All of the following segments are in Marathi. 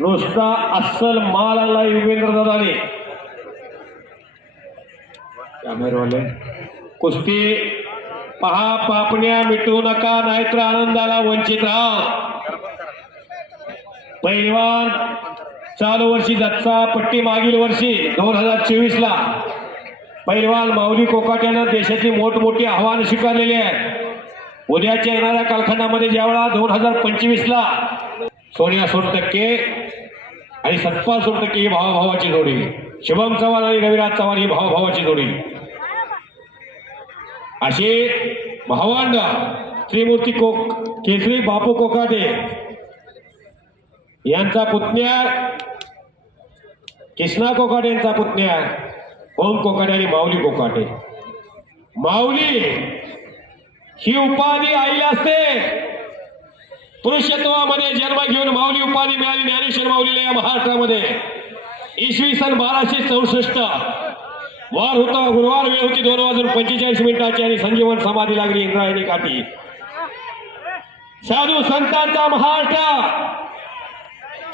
नुसता अस्सल माल आणला युगेंद्र दादाने. कॅमेरावाले. कुस्ती पहा पापण्या मिटू नका नाहीतर आनंदाला वंचित राहा. पहिलवान चालू वर्षी दत्ता पट्टी मागील वर्षी दोन हजार चोवीस ला पहिलवान माऊली कोकाट्यानं देशाची मोठमोठी आव्हानं स्वीकारलेली आहे उद्याच्या येणाऱ्या कालखंडामध्ये ज्यावेळा दोन हजार पंचवीस ला सोनिया सोळा टक्के आणि सतपाल सोळा टक्के ही भावाभावाची जोडी. शुभम चव्हाण आणि रविराज चव्हाण ही भावाभावाची जोडी. असे भावांड त्रिमूर्ती को केसरी बापू कोकाटे यांचा पुतण्या कृष्णा कोकाटे यांचा पुतण्या ओम कोकाटे आणि माऊली कोकाटे. माऊली ही उपाधी आईला असते. पुरुषत्वामध्ये जन्म घेऊन माऊली उपाधी मिळाली ज्ञानेश्वर माऊलीला या महाराष्ट्रामध्ये. इसवी सन बाराशे चौसष्ट. वार होता गुरुवार वेळ होती दोन वाजून पंचेचाळीस मिनिटाची आणि संजीवन समाधी लागली इंद्रायणी काठी साधू संतांचा महाराष्ट्र.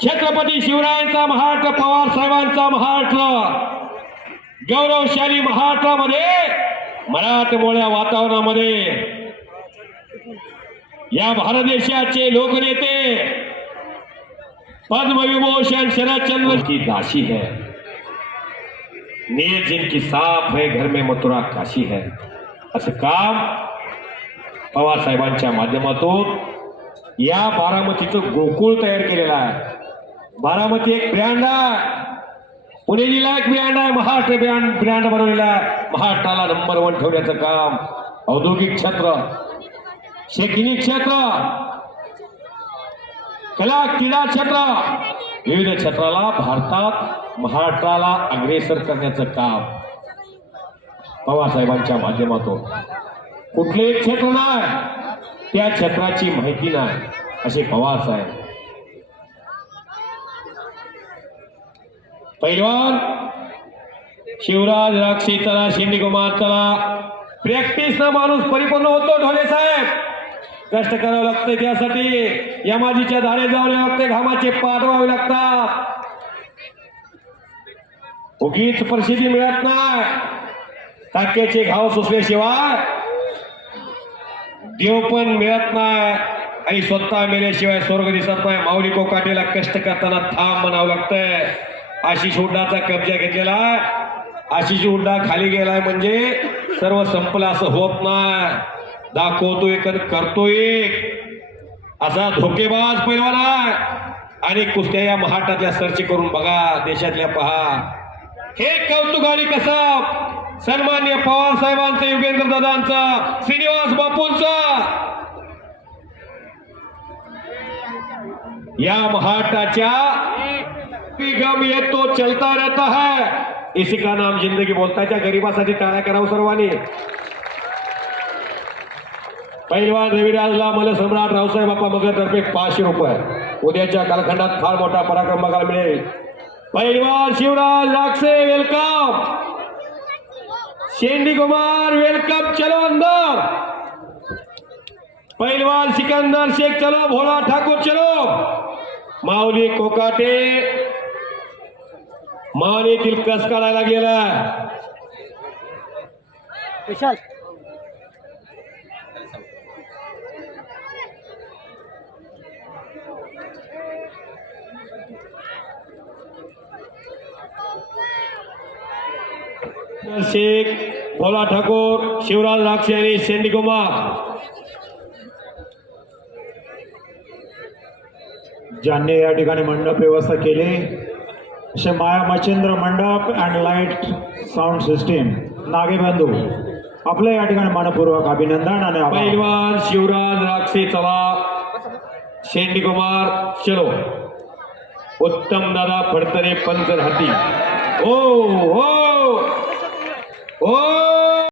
छत्रपती शिवरायांचा महाराष्ट्र पवार साहेबांचा महाराष्ट्र. गौरवशाली महाराष्ट्रामध्ये मराठमोळ्या वातावरणामध्ये. या भारत देशाचे लोकनेते पद्मविभूषण शरदचंद्र की दासी है। नीर जिनकी साफ है घर में मथुरा काशी है। असं काम पवार साहेबांच्या माध्यमातून या बारामतीचं गोकुळ तयार केलेलं आहे। बारामती एक ब्रँड आहे। पुणे जिल्हा एक ब्रँड आहे महाराष्ट्र ब्रँड ब्रँड बनवलेला आहे। महाराष्ट्राला नंबर वन ठेवण्याचं काम औद्योगिक क्षेत्र शैक्षणिक क्षेत्र कला क्रीडा क्षेत्र विविध क्षेत्राला भारतात महाराष्ट्राला अग्रेसर करण्याचं काम पवारसाहेबांच्या माध्यमातून. कुठले क्षेत्र नाही त्या क्षेत्राची माहिती नाही असे पवार साहेब. पैलवान शिवराज राक्षी चला शिंदे कुमार चला प्रॅक्टिस ना माणूस परिपूर्ण होतो ढोले साहेब. कष्ट करावं लागते त्यासाठी. यमाजीच्या धाडे जावे लागते घामाचे पाठवावे लागतात. उगीच प्रसिद्धी मिळत नाही. टाक्याचे घाव सुचल्याशिवाय देव पण मिळत नाही. आणि स्वतः मेल्याशिवाय स्वर्ग दिसत नाही. माऊली कोकाटेला कष्ट करताना थांब म्हणावं लागतंय. आशिष हुड्डाचा कब्जा घेतलेला आहे. आशिष हुड्डा खाली गेलाय म्हणजे सर्व संपलं असं होत नाही. दाखवतो एक करतो एक असा धोकेबाज पैलवान आहे. आणि कुस्त्या या महाटातल्या सर्च करून बघा देशातल्या पहा. हे कौतुक आणि सन्मान्य पवार साहेबांचं युगेंद्र दादांचा श्रीनिवास बापूंचा. या महाटाच्या गम येतो चलता रहता है. इसी का नाम जिंदगी बोलताच्या गरीबासाठी टाळ्या करावं सर्वांनी. पहिलवान रविराजला मला सम्राट रावसाहेब बाप्पा मगरतर्फे पाचशे रुपये. उद्याच्या कालखंडात फार मोठा पराक्रम बघायला मिळेल. पहिलवान शिवराज राक्षे वेलकम शेंडी कुमार वेलकम चलो अंदर. पहिलवान सिकंदर शेख चलो भोला ठाकूर चलो. माऊली कोकाटे. माऊलीतील कस काढायला गेला विशाल. शेख भोला ठाकूर शिवराज राक्षे आणि शेंडी कुमार ज्यांनी या ठिकाणी मंडप व्यवस्था केली असे माया मच्छिंद्र मंडप and light sound system Nagebandhu आपलं या ठिकाणी मनपूर्वक अभिनंदन आणि. पहिलवान शिवराज राक्षे चला शेंडी कुमार चलो. उत्तम दादा फडतरे पंच हाती. ओ हो. Oh!